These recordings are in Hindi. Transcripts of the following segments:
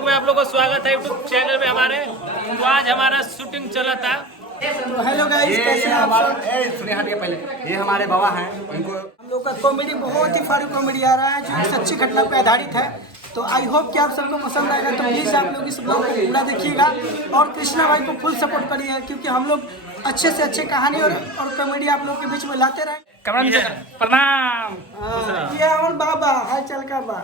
ब्लॉग में आप लोगों को स्वागत है यूट्यूब चैनल में हमारे। तो आज हमारा शूटिंग चला था। हेलो गाइस, कैसे हैं आप सब? सुनिए हटिए पहले, ये हमारे बाबा हैं। उनको हम लोग का कॉमेडी बहुत ही फारू कॉमेडी आ रहा है जो एक सच्ची घटना पर आधारित है। तो आई होप कि आप सबको पसंद आएगा। तो प्लीज़ आप लोग इस ब्लॉग को पूरा देखिएगा और कृष्णा भाई को फुल सपोर्ट करिए, क्योंकि हम लोग अच्छे से अच्छे कहानी और कॉमेडी आप लोग के बीच में लाते रहे। प्रणाम। ये और बाबा हाय चल का बा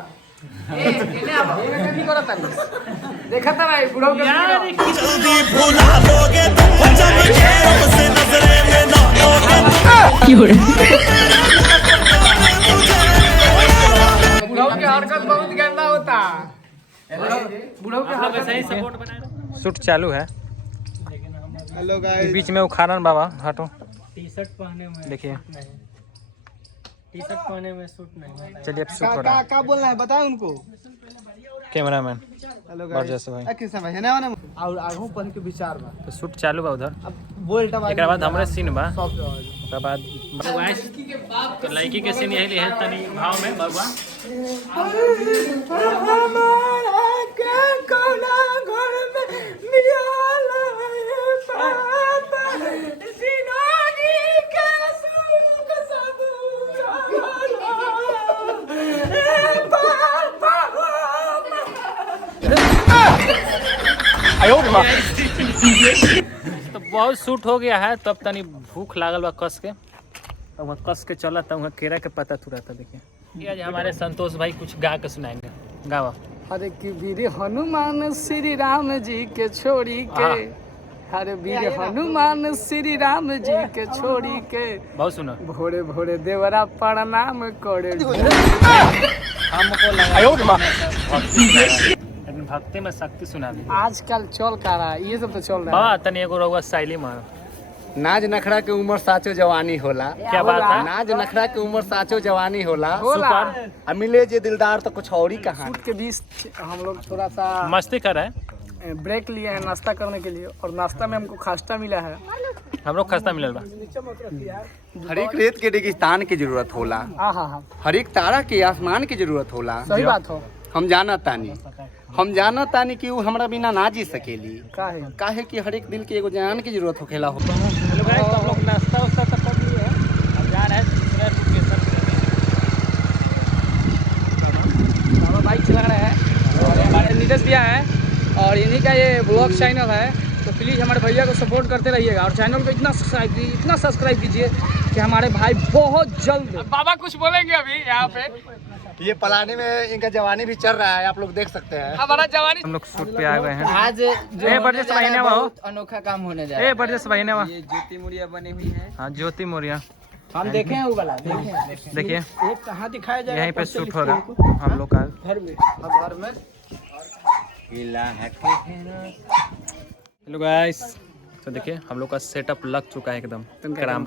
देखा था भाई बुढ़ो के जल्दी भुला दोगे तुम जब से नजरे में ना बुढ़ो की हरकत बहुत गंदा होता। बुढ़ो के आप लोग ऐसे ही सपोर्ट बनाए। शूट चालू है। हेलो बीच में उखाड़न बाबा हटो। टी शर्ट पहने में देखिए, टी शर्ट पहने में सूट नहीं। चलिए अब शूट हो रहा है। क्या बोलना है बताएं उनको। कैमरामैन हेलो बरजस भाई। कृष्णा भाई है ना और आगू पन के विचार बा। तो शूट चालू बा उधर। अब बोलटा एक बाद हमरे सीन बा। सॉफ्ट ओकर बाद तो लड़की के सीन यही है तनी भाव में बबुआ। तो बहुत शूट हो गया है। तब तनी भूख लागल बा कस के, तो वहाँ कस के चला था। वहाँ केरा के पता तुरा था। देखिए आज हमारे संतोष भाई कुछ गा के सुनाएंगे। गावा। हरे की वीर हनुमान श्री राम जी के छोड़ी के, हरे वीर हनुमान श्री राम जी के छोड़ी के, बहुत सुनो। भोरे भोरे देवरा प्रणाम करे। हमको लगा लेकिन भक्ति में शक्ति सुना दी। आजकल चल का रहा है, ये सब तो चल रहा बाबा तनी एगो रहुआ शैली मार। नाज नखरा के उम्र साचो जवानी होला। क्या बात है? नाज नखरा के उम्र साचो जवानी होला। सुपर। अब मिले जे दिलदार तो कुछ और ही कहा। शूट के बीच हम लोग थोड़ा सा मस्ती कर रहे हैं। ब्रेक लिए हैं नाश्ता करने के लिए, और नाश्ता में हमको खास्ता मिला है। हम लोग खस्ता मिलल बा। हर एक रेत के रेगिस्तान की जरूरत होला। हर एक तारा के आसमान की जरूरत होला। सही बात हो। हम जाना तानी कि वो हमरा बिना ना जी सकेली। काहे कि हर एक दिल के एगो जान की जरूरत होखेला हो। हेलो गाइस, तो हम लोग नाश्ता वास्ता सब कर लिए हैं। अब जा रहे हैं दूसरा लोकेशन पे। बाबा बाइक चला रहे हैं और हमारे नीरज भैया है और इन्हीं का ये ब्लॉग चैनल है। तो प्लीज़ हमारे भैया को सपोर्ट करते रहिएगा और चैनल को इतना सब्सक्राइब कीजिए कि हमारे भाई बहुत जल्द। बाबा कुछ बोलेंगे अभी यहाँ पे। ये पलाने में इनका जवानी भी चल रहा है, आप लोग देख सकते हैं। हमारा जवानी। हम लोग शूट पे आ गए हैं। आज बरजस भाई ने बहुत अनोखा काम होने जा रहा है। बरजस भाई ने ये ज्योति मुड़िया बनी हुई है। हाँ ज्योति मौर्य। हम देखे हैं वो वाला, देखें। देखिए एक कहाँ दिखाया जाएगा? यहीं पे शूट हो रहा है हम लोग का। घर में। अब घर में हेलो गाइस, तो देखिए हम लोग का सेटअप लग चुका है एकदम कराम।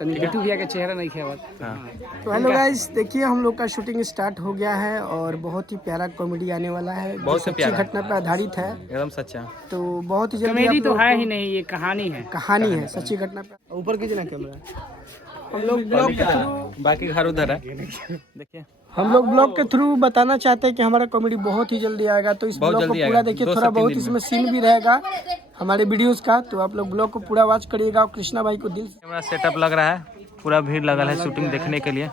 बिट्टू भैया का चेहरा नहीं खेवा। हाँ तो हेलो गाइस, देखिए हम लोग का शूटिंग स्टार्ट हो गया है और बहुत ही प्यारा कॉमेडी आने वाला है। बहुत सच्ची प्यारा। घटना पर आधारित है। एकदम सच्चा। तो बहुत ही जल्दी कॉमेडी आप तो लोग है को- ही नहीं, ये कहानी है। कहानी है सच्ची घटना पर। ऊपर कीजिए ना कैमरा। हम लोग ब्लॉग के थ्रू बाकी घर उधर है। देखिए ब्लॉग के थ्रू बताना चाहते हैं कि हमारा कॉमेडी बहुत ही जल्दी आएगा। तो इस बहुत ब्लॉग को जल्दी पूरा आएगा। देखिए, 2 थोड़ा से 3 बहुत दिन इसमें सीन भी रहेगा हमारे वीडियोस का। तो आप लोग ब्लॉग को पूरा वॉच करिएगा और कृष्णा भाई को दिल से कैमरा सेटअप लग रहा है, पूरा भीड़ लगल है शूटिंग देखने के लिए।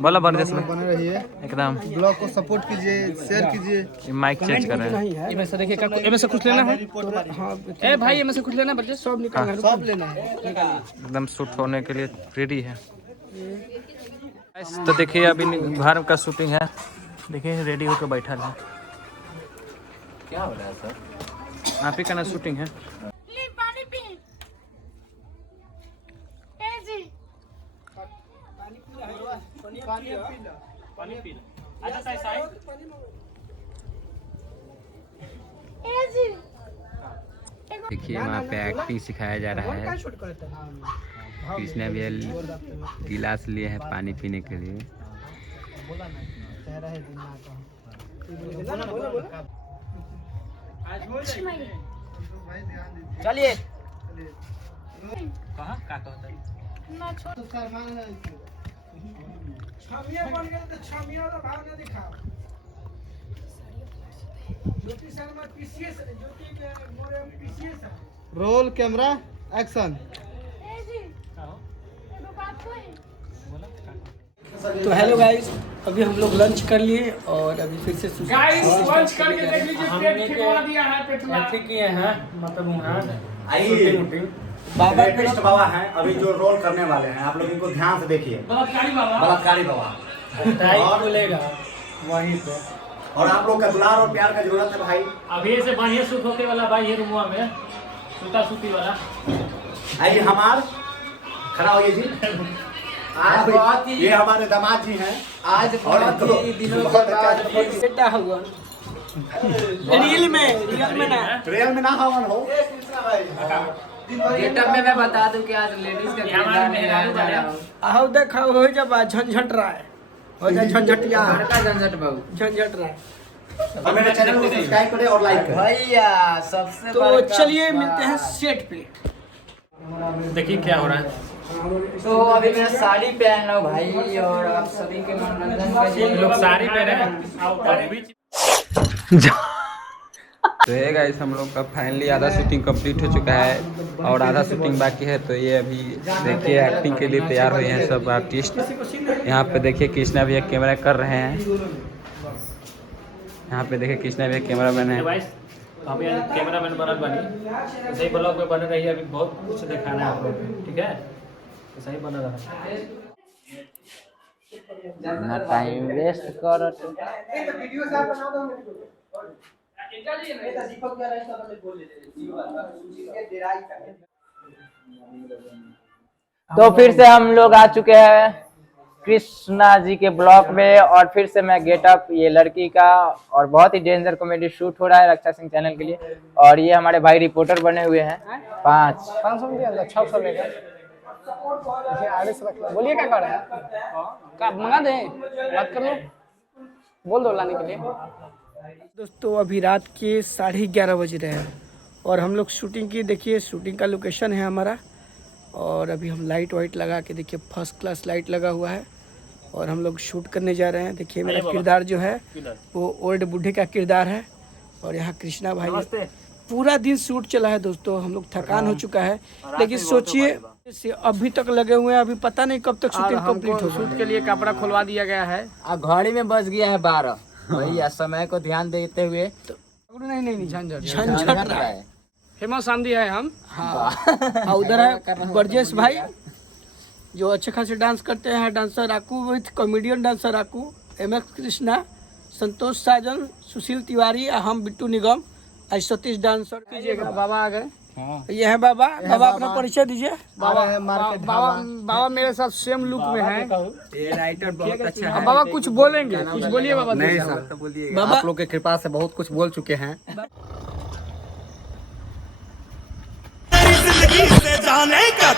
बोला बरजस में बने रहिए। एकदम ब्लॉग को सपोर्ट कीजिए, शेयर कीजिए। माइक चेंज कर रहे हैं। नहीं है इनमें से देखिए, इनमें से कुछ लेना है। हाँ, ए भाई, इनमें से कुछ लेना है। सब निकाल सब लेना है। एकदम शूट होने के लिए रेडी है। तो देखिए अभी घर का शूटिंग है। देखिए रेडी होकर बैठा है। क्या हो रहा है सर? आप ही का ना शूटिंग है। पानी पी। ए जी ए जी देखिए वहाँ पे एक्टिंग सिखाया जा रहा है। कृष्णा भैया गिलास लिए हैं पानी पीने के लिए। चलिए। कहाँ काटो होता है? ना छोड़। छमिया बन गया तो छमिया वाला भाव ना दिखाओ। Roll camera action. ए जी एगो बात कोई तो हेलो गाइस, अभी हम लोग लंच कर लिए और अभी फिर से लंच करके देख लीजिए, पेट खिलवा दिया है, पेट में एंट्री किए हैं, मतलब वहाँ आइए बाबा कृष्ण बाबा हैं अभी जो रोल करने वाले हैं, आप लोग इनको ध्यान से देखिए। बलात्कारी बाबा, बलात्कारी बाबा टाइम खुलेगा वहीं पे। और आप लोग का दुलार और प्यार का जरूरत है भाई। अभी से बढ़िया सूट होके वाला भाई ये रूमुआ में सूता सूती वाला। आइए हमार खड़ा होइए जी। आज बहुत ही ये हमारे दामाद जी हैं। आज बहुत ही दिनों के बाद बेटा हुआ रियल में ना रियल में ना हवन हो। गेटअप में मैं बता दूं कि आज लेडीज का हमारे मेहरारू जा रहा हूं। आओ देखा हो जब झंझट रहा है, हो जा झंझटिया का झंझट बाबू, झंझट रहा है। और मेरे चैनल को सब्सक्राइब करें और लाइक करें। भैया सबसे तो चलिए मिलते हैं सेट पे। देखिए क्या हो रहा है। तो अभी मैं साड़ी पहन रहा हूँ भाई, और आप सभी के मनोरंजन के लिए लोग साड़ी पहने हैं और बीच तो ये गाइस हम लोग का फाइनली आधा शूटिंग कंप्लीट हो चुका है और आधा शूटिंग बाकी है। तो ये अभी देखिए एक्टिंग के लिए तैयार हुए हैं सब आर्टिस्ट। यहाँ पे देखिए कृष्णा भैया कैमरा कर रहे हैं। यहाँ पे देखिए कृष्णा भैया कैमरा मैन है। हम यहाँ कैमरा मैन बनल बनी, सही ब्लॉग में बने रहिए। अभी बहुत कुछ दिखाना है आप लोग को, ठीक है? तो सही बना रहा। ना टाइम वेस्ट कर। तो फिर से हम लोग आ चुके हैं कृष्णा जी के ब्लॉग में, और फिर से मैं गेटअप ये लड़की का, और बहुत ही डेंजर कॉमेडी शूट हो रहा है रक्षा सिंह चैनल के लिए। और ये हमारे भाई रिपोर्टर बने हुए हैं 500 600 लेकर। बोलिए क्या कर रहे हैं, क्या मंगा दें, बात कर लो, बोल दो लाने के लिए। दोस्तों अभी रात के 11:30 बज रहे हैं और हम लोग शूटिंग की, देखिए शूटिंग का लोकेशन है हमारा। और अभी हम लाइट वाइट लगा के, देखिए फर्स्ट क्लास लाइट लगा हुआ है और हम लोग शूट करने जा रहे हैं। देखिए मेरा किरदार जो है वो ओल्ड बूढ़े का किरदार है और यहाँ कृष्णा भाई। पूरा दिन शूट चला है दोस्तों, हम लोग थकान हो चुका है, लेकिन सोचिए अभी तक लगे हुए हैं, अभी पता नहीं कब तक शूटिंग कंप्लीट हो। शूट के लिए कपड़ा खुलवा दिया गया है। घड़ी में बज गया है 12 भैया, समय को ध्यान देते हुए। नहीं झंझट झंझट रहा है। फेमस आंधी है हम। हाँ उधर है ब्रजेश भाई जो अच्छे खासे डांस करते हैं, डांसर राकू विथ कॉमेडियन डांसर राकू, MS कृष्णा, संतोष साजन, सुशील तिवारी, हम बिट्टू निगम, सतीश डांसर। कीजिएगा, बाबा आ गए। ये है बाबा। बाबा अपना परिचय दीजिए। बाबा मेरे साथ सेम लुक में है। ये राइटर बहुत अच्छा है। बाबा कुछ बोलेंगे, कुछ बोलिए बाबा। नहीं सर, बाबा आप लोग के कृपा से बहुत कुछ बोल चुके हैं। जिंदगी से जाने का